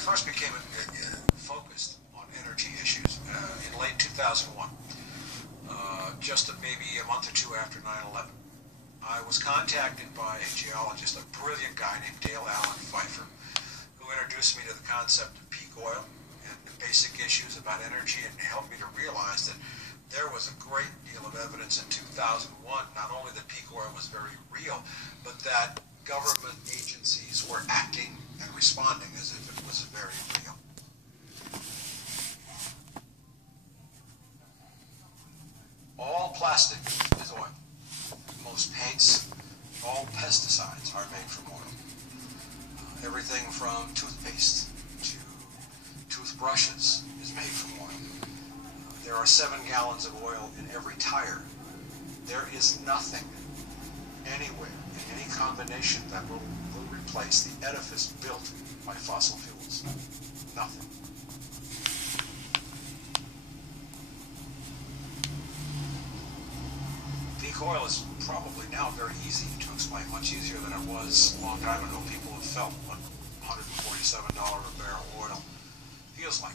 first became focused on energy issues in late 2001, just maybe a month or two after 9/11. I was contacted by a geologist, a brilliant guy named Dale Allen Pfeiffer, who introduced me to the concept of peak oil and the basic issues about energy, and helped me to realize that there was a great deal of evidence in 2001, not only that peak oil was very real, but that government agencies were acting and responding as if it was very real. All plastic is oil. Most paints, all pesticides are made from oil. Everything from toothpaste to toothbrushes is made from oil. There are 7 gallons of oil in every tire. There is nothing anywhere in any combination that will replace the edifice built by fossil fuels. Nothing. Peak oil is probably now very easy to explain, much easier than it was a long time ago. People have felt what $147 a barrel oil feels like.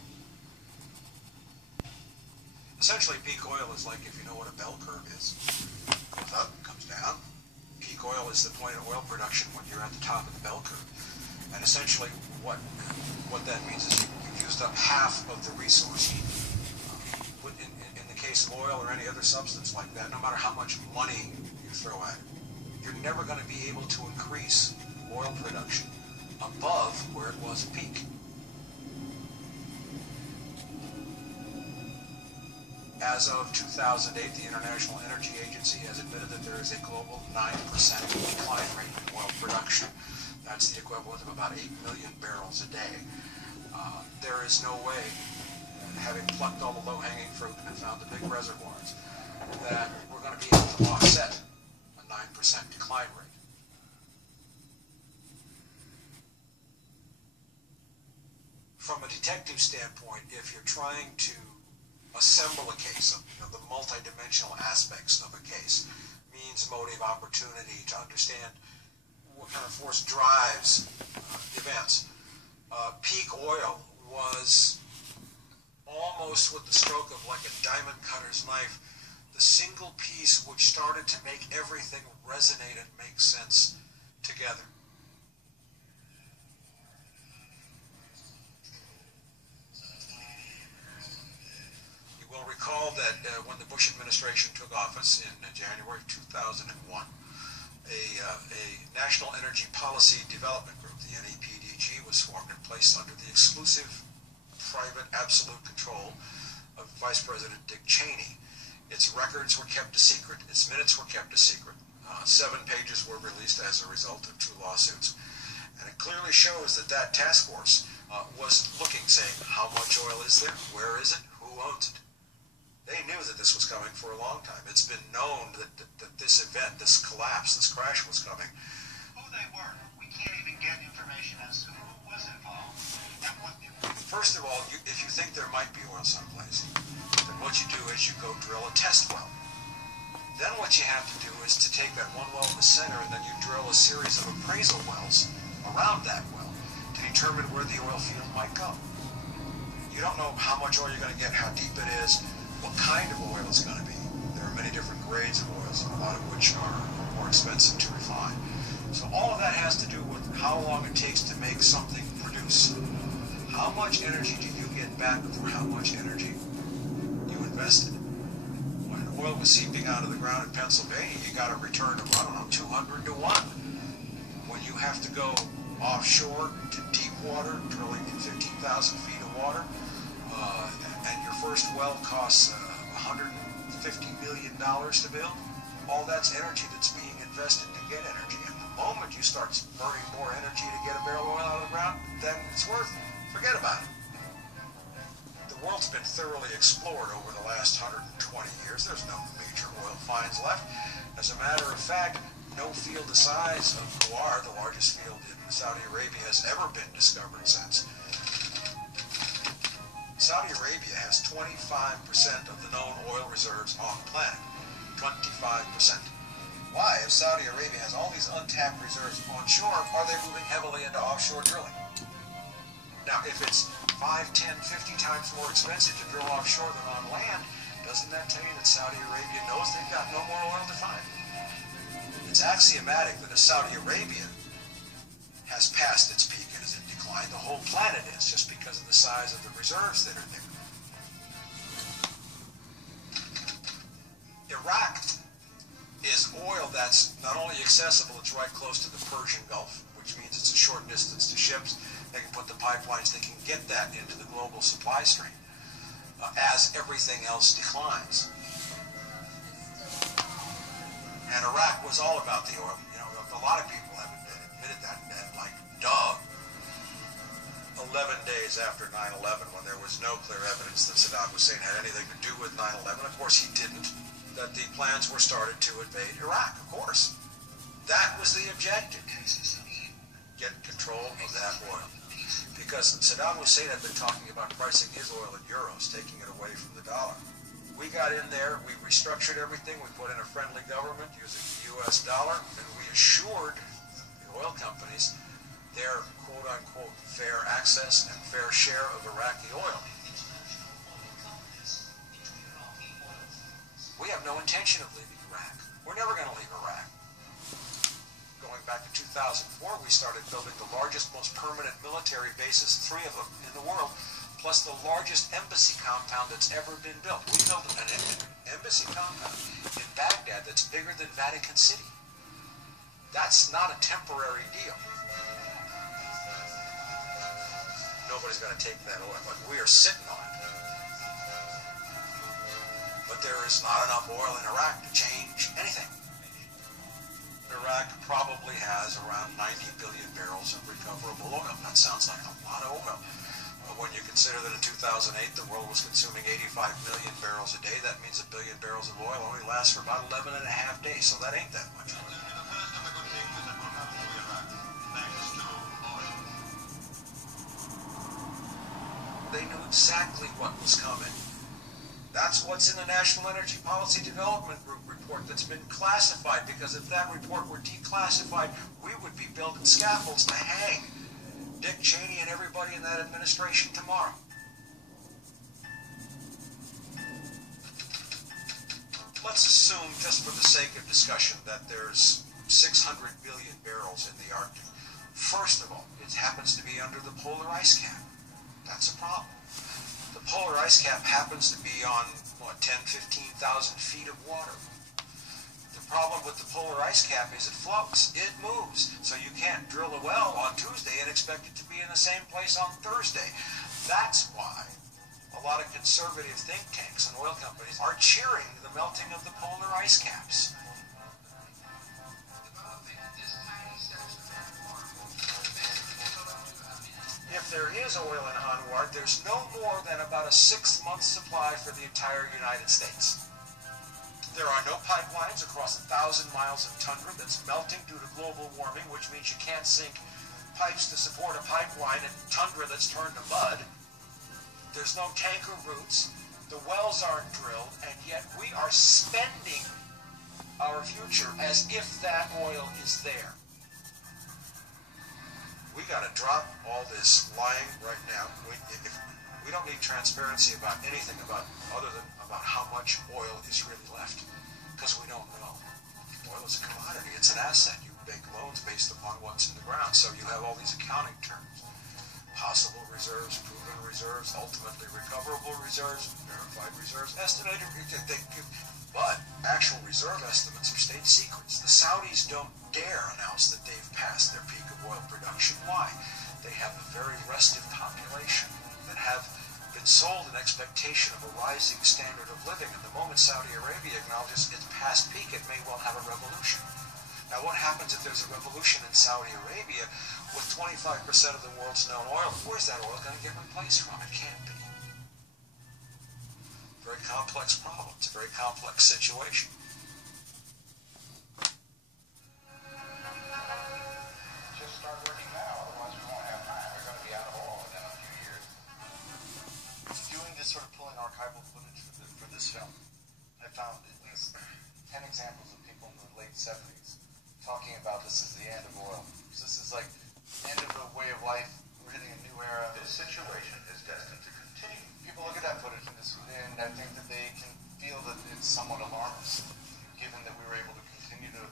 Essentially, peak oil is like, if you know what a bell curve is. Goes up, comes down. Peak oil is the point of oil production when you're at the top of the bell curve. And essentially, what that means is you've used up half of the resource. In the case of oil or any other substance like that, no matter how much money you throw at it, you're never going to be able to increase oil production above where it was at peak. As of 2008, the International Energy Agency has admitted that there is a global 9% decline rate in oil production. That's the equivalent of about 8 million barrels a day. There is no way, having plucked all the low-hanging fruit and found the big reservoirs, that we're going to be able to offset a 9% decline rate. From a detective standpoint, if you're trying to assemble a case, of the multidimensional aspects of a case, means, motive, opportunity, to understand what kind of force drives events. Peak oil was almost, with the stroke of like a diamond cutter's knife, the single piece which started to make everything resonate and make sense together. You will recall that when the Bush administration took office in January 2001, a National Energy Policy Development Group, the NEPDG, was formed and placed under the exclusive, private, absolute control of Vice President Dick Cheney. Its records were kept a secret. Its minutes were kept a secret. 7 pages were released as a result of 2 lawsuits. And it clearly shows that that task force was looking, saying, how much oil is there? Where is it? Who owns it? They knew that this was coming for a long time. It's been known that this event, this collapse, this crash was coming. Who they were, we can't even get information as to who was involved and what they were. First of all, if you think there might be oil someplace, then what you do is you go drill a test well. Then what you have to do is to take that one well in the center, and then you drill a series of appraisal wells around that well to determine where the oil field might go. You don't know how much oil you're going to get, how deep it is, what kind of oil it's going to be. There are many different grades of oils, a lot of which are more expensive to refine. So all of that has to do with how long it takes to make something produce. How much energy do you get back for how much energy you invested? When oil was seeping out of the ground in Pennsylvania, you got a return of, 200 to 1. When you have to go offshore to deep water, drilling in 15,000 feet of water, and your first well costs $150 million to build, all that's energy that's being invested to get energy. And the moment you start burning more energy to get a barrel of oil out of the ground, then it's worth it. Forget about it. The world's been thoroughly explored over the last 120 years. There's no major oil finds left. As a matter of fact, no field the size of Ghawar, the largest field in Saudi Arabia, has ever been discovered since. Saudi Arabia has 25% of the known oil reserves on the planet. 25%. Why, if Saudi Arabia has all these untapped reserves onshore, are they moving heavily into offshore drilling? Now, if it's 5, 10, 50 times more expensive to drill offshore than on land, doesn't that tell you that Saudi Arabia knows they've got no more oil to find? It's axiomatic that if Saudi Arabia has passed its peak and is in decline, the whole planet is, just because of the size of the reserves that are there. Iraq is oil that's not only accessible, it's right close to the Persian Gulf, which means it's a short distance to ships. They can put the pipelines, they can get that into the global supply stream as everything else declines. And Iraq was all about the oil. You know, a lot of people have admitted that, like, duh. 11 days after 9/11, when there was no clear evidence that Saddam Hussein had anything to do with 9/11, of course he didn't, that the plans were started to invade Iraq, of course. That was the objective. Get control of that oil. Because Saddam Hussein had been talking about pricing his oil in euros, taking it away from the dollar. We got in there, we restructured everything, we put in a friendly government using the US dollar, and we assured the oil companies their quote-unquote fair access and fair share of Iraqi oil. We have no intention of leaving Iraq. We're never going to leave Iraq. Going back to 2004, we started building the largest, most permanent military bases, 3 of them in the world, plus the largest embassy compound that's ever been built. We built an embassy compound in Baghdad that's bigger than Vatican City. That's not a temporary deal. Nobody's going to take that oil, but we are sitting on it. But there is not enough oil in Iraq to change anything. Iraq probably has around 90 billion barrels of recoverable oil. That sounds like a lot of oil. But when you consider that in 2008 the world was consuming 85 million barrels a day, that means 1 billion barrels of oil only lasts for about 11 and a half days. So that ain't that much oil. They knew exactly what was coming. That's what's in the National Energy Policy Development Group report that's been classified, because if that report were declassified, we would be building scaffolds to hang Dick Cheney and everybody in that administration tomorrow. Let's assume, just for the sake of discussion, that there's 600 billion barrels in the Arctic. First of all, it happens to be under the polar ice cap. That's a problem. The polar ice cap happens to be on, what, 10, 15,000 feet of water. The problem with the polar ice cap is it floats. It moves. So you can't drill a well on Tuesday and expect it to be in the same place on Thursday. That's why a lot of conservative think tanks and oil companies are cheering the melting of the polar ice caps. If there is oil in Hanwar, there's no more than about a 6-month supply for the entire United States. There are no pipelines across 1,000 miles of tundra that's melting due to global warming, which means you can't sink pipes to support a pipeline in tundra that's turned to mud. There's no tanker routes. The wells aren't drilled, and yet we are spending our future as if that oil is there. We got to drop all this lying right now. We don't need transparency about anything about how much oil is really left, because we don't know. Oil is a commodity. It's an asset. You make loans based upon what's in the ground. So you have all these accounting terms: possible reserves, proven reserves, ultimately recoverable reserves, verified reserves, estimated. But actual reserve estimates are state secrets. The Saudis don't dare announce that they've passed their peak of oil production. Why? They have a very restive population that have been sold an expectation of a rising standard of living. And the moment Saudi Arabia acknowledges its past peak, it may well have a revolution. Now, what happens if there's a revolution in Saudi Arabia with 25% of the world's known oil? Where's that oil going to get replaced from? It can't be. Very complex problem. It's a very complex situation. Just start working now, otherwise we won't have time. We're going to be out of oil within a few years. Doing this sort of pulling archival footage for this film, I found at least 10 examples of people in the late 70s talking about this as the end of oil. So this is like the end of a way of life. We're hitting a new where This situation is destined to continue. people look at that footage and I think that they can feel that it's somewhat alarmist, given that we were able to continue to